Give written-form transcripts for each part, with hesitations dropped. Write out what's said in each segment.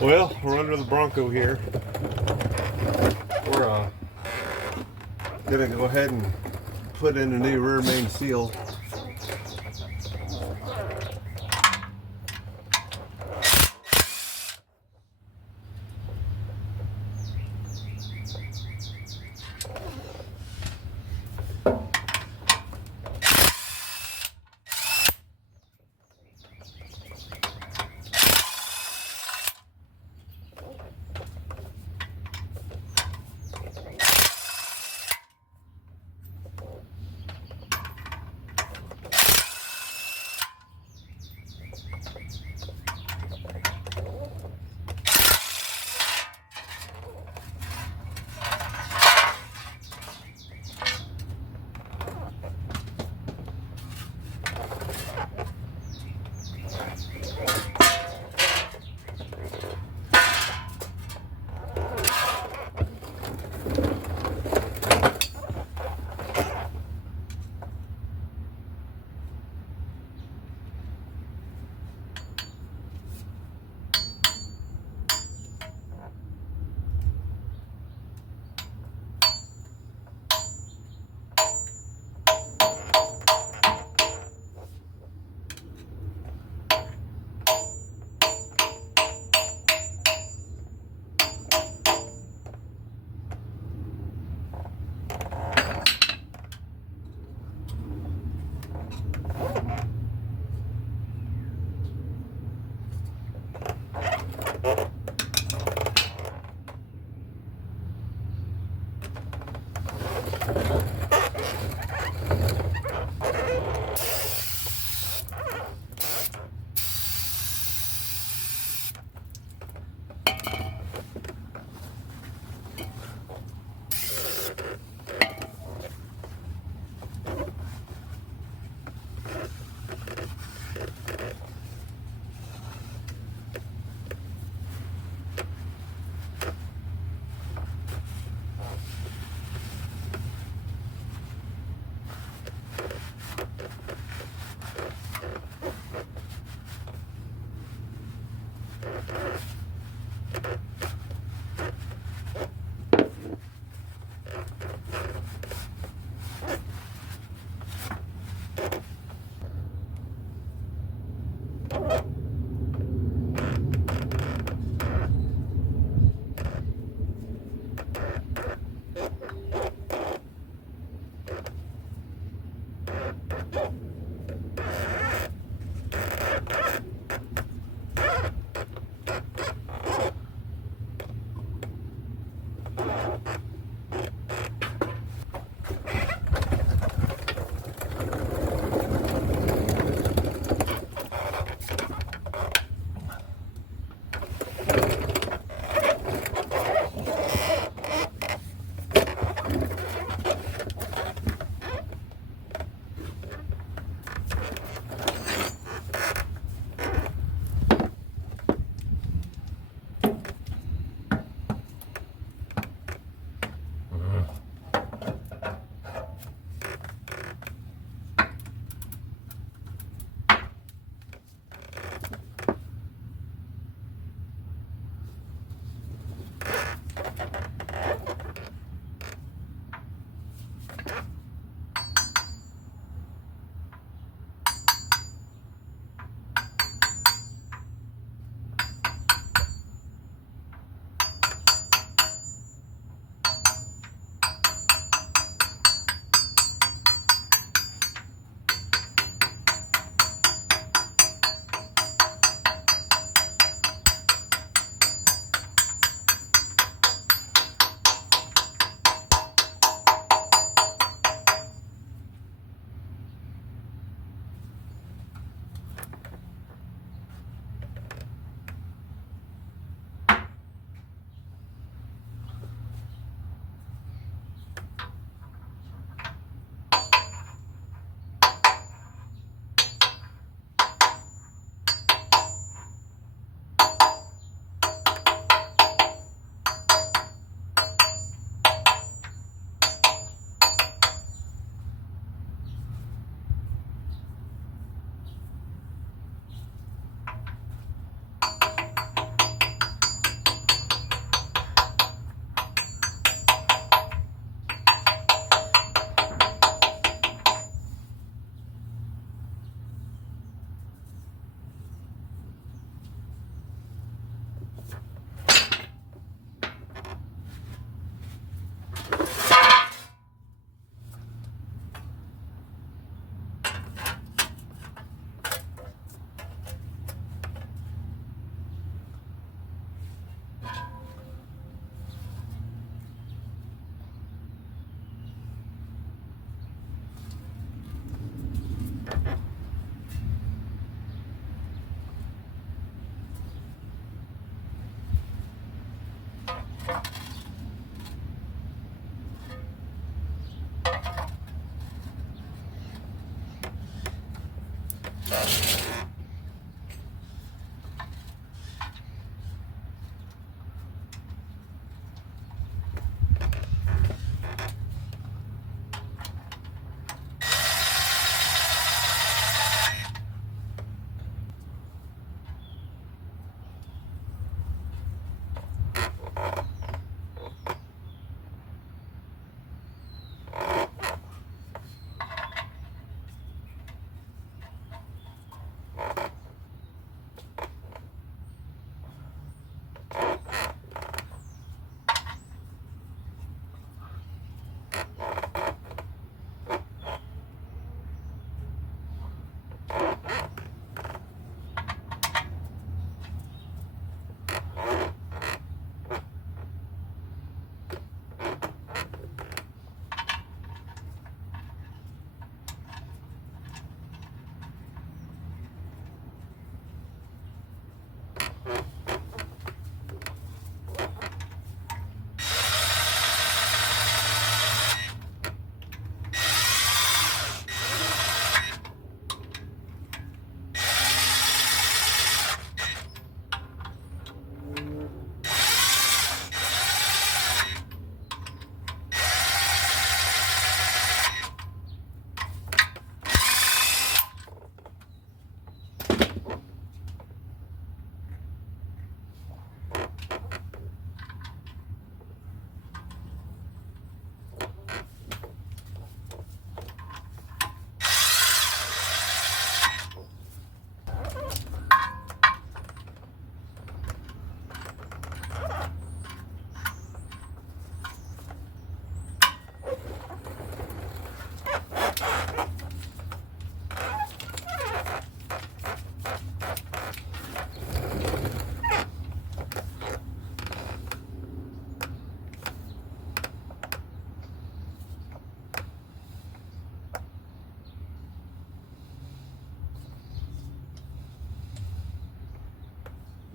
Well, we're under the Bronco here. We're gonna go ahead and put in a new rear main seal.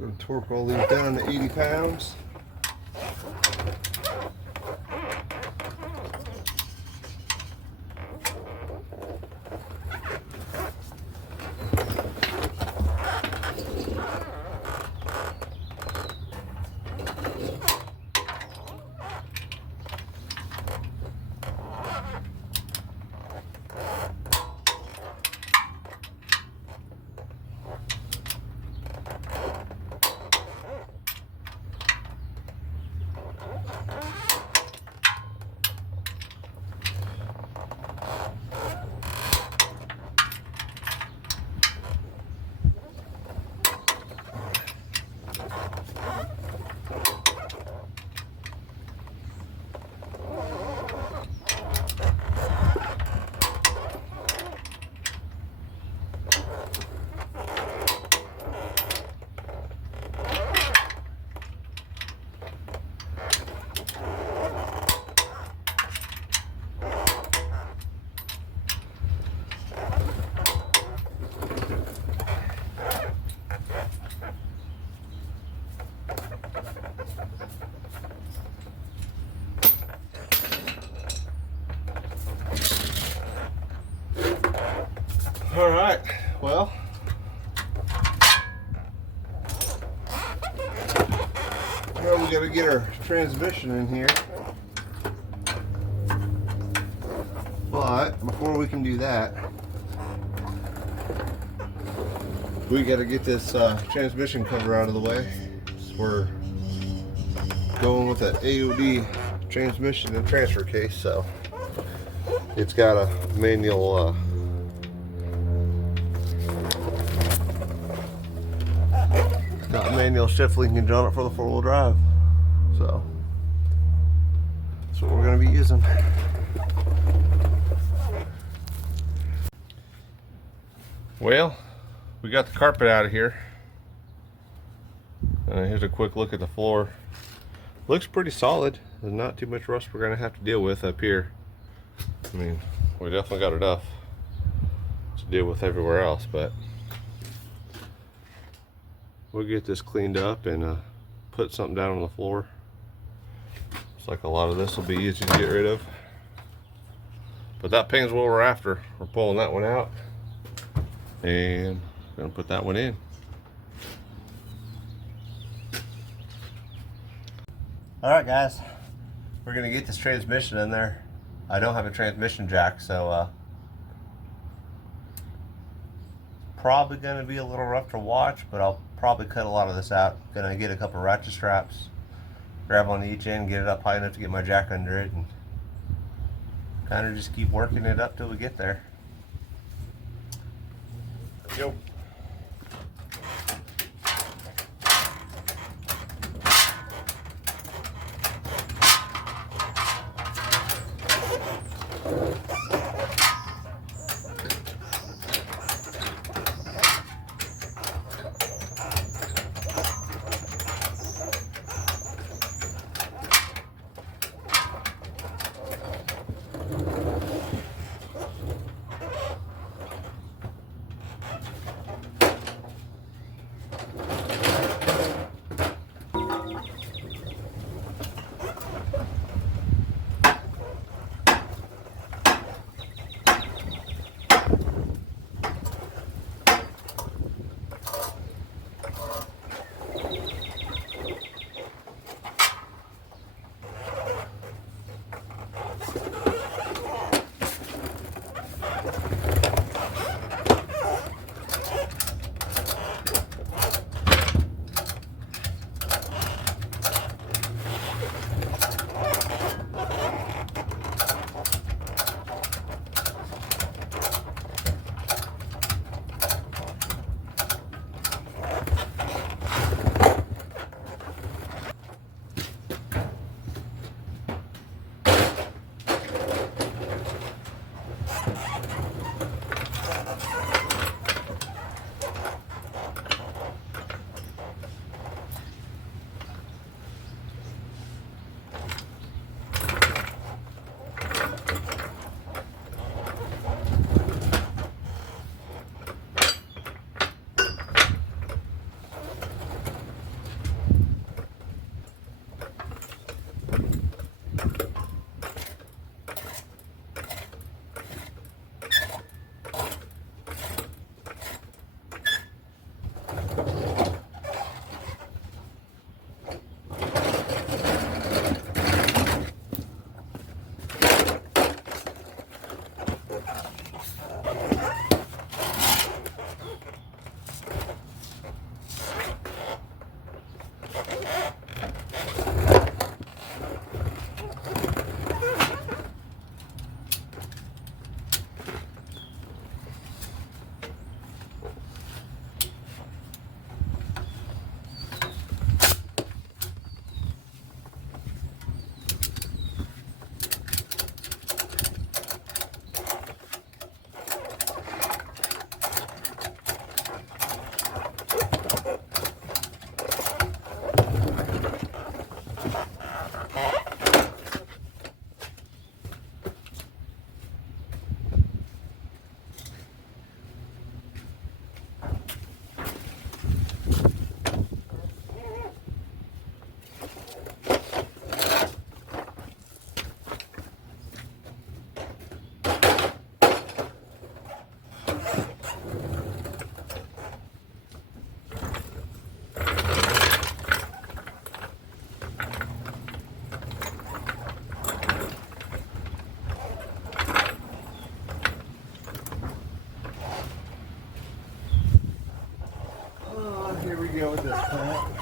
I'm going to torque all these down to 80 pounds. All right, well, now we got to get our transmission in here. But before we can do that, we got to get this transmission cover out of the way. So we're going with an AOD transmission and transfer case, so it's got a manual manual shift linkage on it for the 4-wheel drive. So that's what we're going to be using. Well, we got the carpet out of here. Here's a quick look at the floor. Looks pretty solid. There's not too much rust we're going to have to deal with up here. I mean, we definitely got enough to deal with everywhere else, but we'll get this cleaned up and put something down on the floor. Looks like a lot of this will be easy to get rid of. But that pin's what we're after. We're pulling that one out. and I'm gonna put that one in. All right, guys, we're gonna get this transmission in there. I don't have a transmission jack, so probably gonna be a little rough to watch, but I'll probably cut a lot of this out. Gonna get a couple ratchet straps, grab on each end, get it up high enough to get my jack under it, and kind of just keep working it up till we get there. Yo. Here we go with this pump.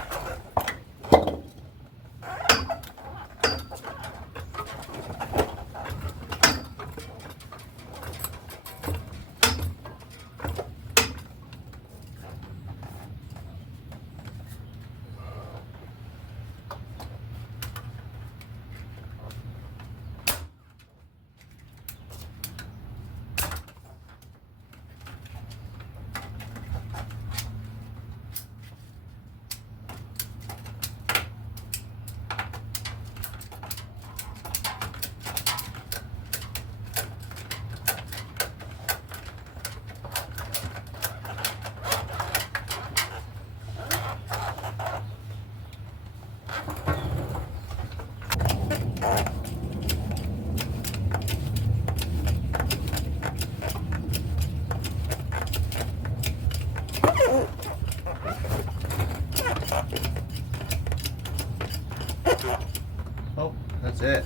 Oh, that's it.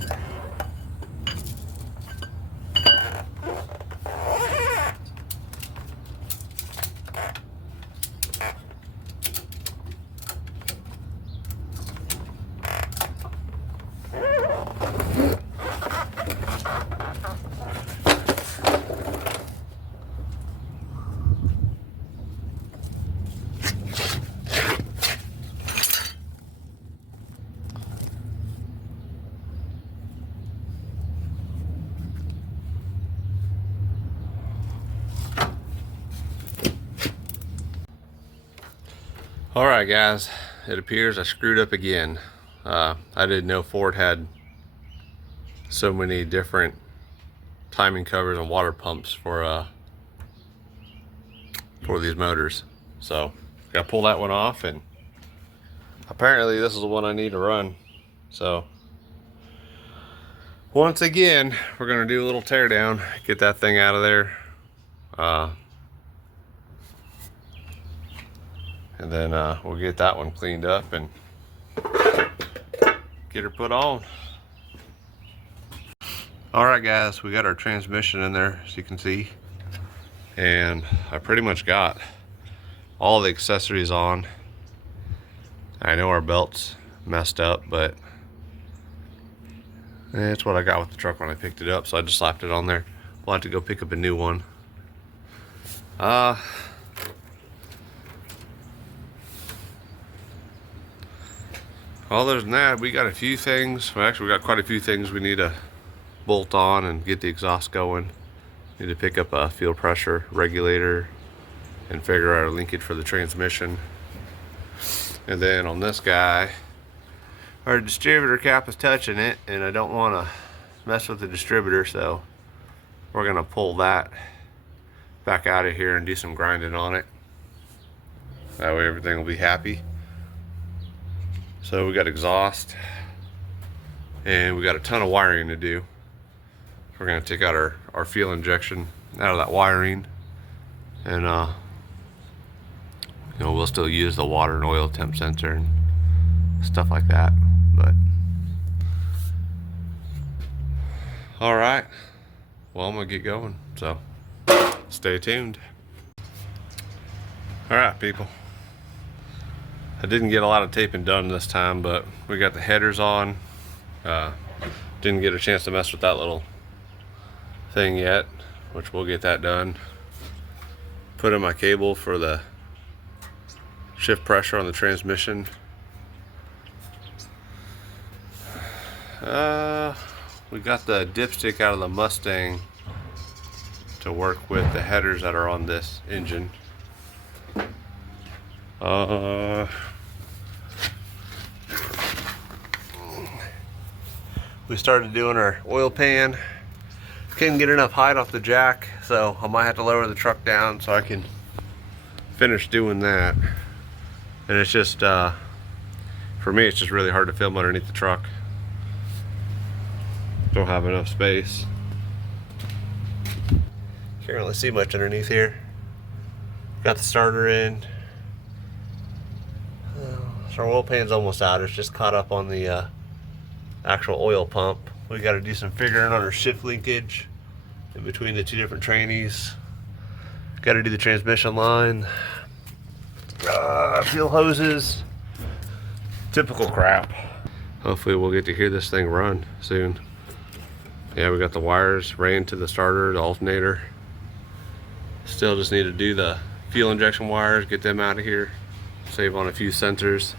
All right, guys, it appears I screwed up again. I didn't know Ford had so many different timing covers and water pumps for these motors. So gotta pull that one off, and apparently this is the one I need to run. So once again, we're gonna do a little tear down, get that thing out of there. And then we'll get that one cleaned up and get her put on. All right, guys, we got our transmission in there, as you can see. And I pretty much got all the accessories on. I know our belt's messed up, but it's what I got with the truck when I picked it up, so I just slapped it on there. We'll have to go pick up a new one. Other than that, we got a few things. Well, actually, we got quite a few things we need to bolt on and get the exhaust going. Need to pick up a fuel pressure regulator and figure out a linkage for the transmission. And then on this guy, our distributor cap is touching it, and I don't want to mess with the distributor, so we're gonna pull that back out of here and do some grinding on it. That way everything will be happy. So we got exhaust, and we got a ton of wiring to do. We're gonna take out our fuel injection out of that wiring, and you know, we'll still use the water and oil temp sensor and stuff like that. But all right, well, I'm gonna get going, so stay tuned. All right, people, I didn't get a lot of taping done this time, but we got the headers on. Didn't get a chance to mess with that little thing yet, which we'll get that done. Put in my cable for the shift pressure on the transmission. We got the dipstick out of the Mustang to work with the headers that are on this engine. We started doing our oil pan. Couldn't get enough height off the jack, so I might have to lower the truck down so I can finish doing that. And it's just, for me, it's just really hard to film underneath the truck. Don't have enough space. Can't really see much underneath here. Got the starter in. So our oil pan's almost out. It's just caught up on the actual oil pump. We got to do some figuring on our shift linkage in between the two different trannies. Got to do the transmission line. Fuel hoses. Typical crap. Hopefully we'll get to hear this thing run soon. Yeah, we got the wires ran to the starter, the alternator. Still just need to do the fuel injection wires, get them out of here. Save on a few sensors.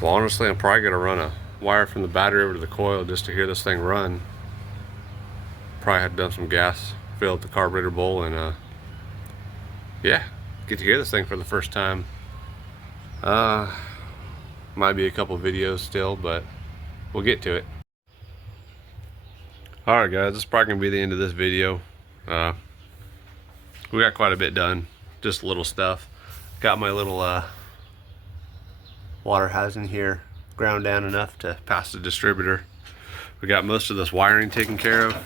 Well, honestly, I'm probably gonna run a wire from the battery over to the coil just to hear this thing run. Probably had done some gas, fill up the carburetor bowl, and yeah, get to hear this thing for the first time. Might be a couple videos still, but we'll get to it. Alright guys, this is probably gonna be the end of this video. We got quite a bit done, just little stuff. Got my little water housing here ground down enough to pass the distributor. We got most of this wiring taken care of.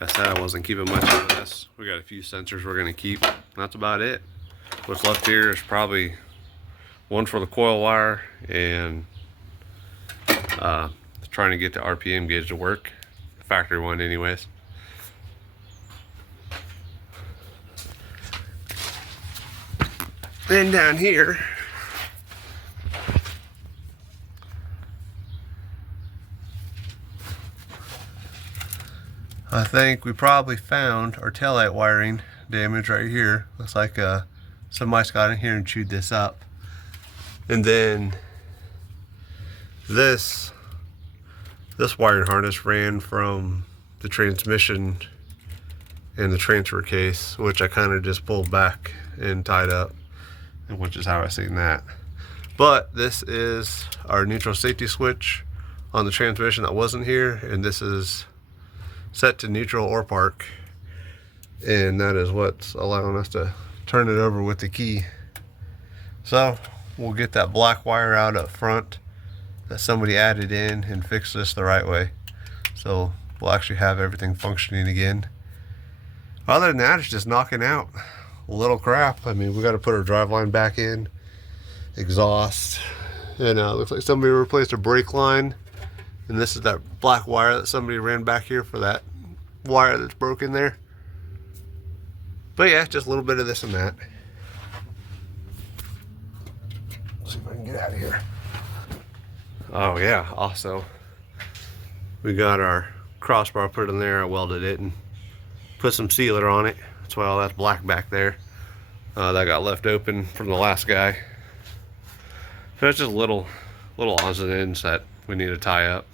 I said I wasn't keeping much of this. We got a few sensors we're gonna keep. That's about it. what's left here is probably one for the coil wire and trying to get the RPM gauge to work, factory one anyways. Then down here, I think we probably found our taillight wiring damage right here. Looks like somebody's got in here and chewed this up. And then this wiring harness ran from the transmission and the transfer case, which I kind of just pulled back and tied up, and which is how I seen that. But this is our neutral safety switch on the transmission that wasn't here, and this is set to neutral or park, and that is what's allowing us to turn it over with the key. So we'll get that black wire out up front that somebody added in and fix this the right way, so we'll actually have everything functioning again. Other than that, it's just knocking out a little crap. I mean, we got to put our drive line back in, exhaust, and it looks like somebody replaced a brake line, and this is that black wire that somebody ran back here for that wire that's broken there. But yeah, just a little bit of this and that. Let's see if I can get out of here. Oh yeah, also we got our crossbar put in there. I welded it and put some sealer on it. That's why all that's black back there. That got left open from the last guy. So it's just little odds and ends that we need to tie up.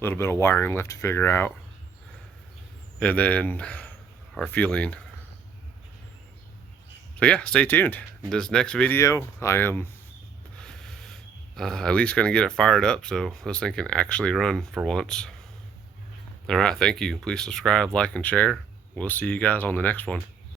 A little bit of wiring left to figure out. And then our fueling. So yeah, stay tuned. In this next video, I am at least going to get it fired up so this thing can actually run for once. Alright, thank you. Please subscribe, like, and share. We'll see you guys on the next one.